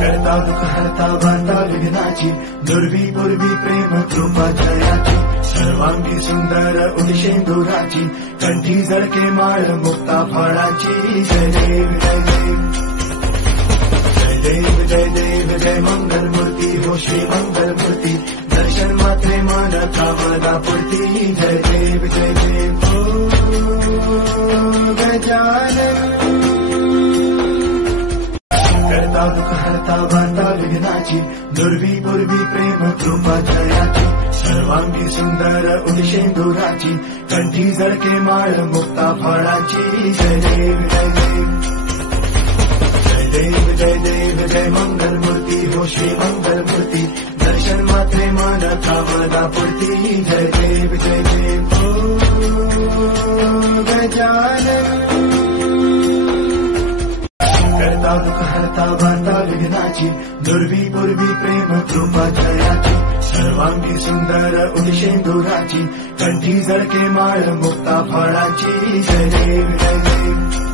करता दुःख हरता वार्ता विघ्नाची, दुर्वी पूर्वी प्रेम कृपा जयाची, सर्वांगी सुंदर उदिशेंदुराची, कंठी जळके माळ मुक्ता फळाची. जय देव जय देव जय देव जय देव जय मंगल मूर्ती हो श्री मंगल मूर्ती, दर्शन मात्रे मन कामना पूर्ती. जय देव हो गजानन. करता दुःख हरता वार्ता विघ्नाची, दुर्वी पूर्वी प्रेम कृपा जयाची, सर्वांगी सुंदर उदिशेंदुराची, कंठी जळके माळ मुक्ता फळाची. जय देव जय देव जय देव जय देव जय मंगल मूर्ती हो श्री मंगल मूर्ती, दर्शन मात्रे मन कामना पूर्ती. जय देव हो गजानन. करता दुःख हरता वार्ता विघ्नाची, दुर्वी पूर्वी प्रेम कृपा जयाची, सर्वांगी सुंदर उदिशेंदुराची, कंठी जळके माळ मुक्ता फळाची. जय देव जय देव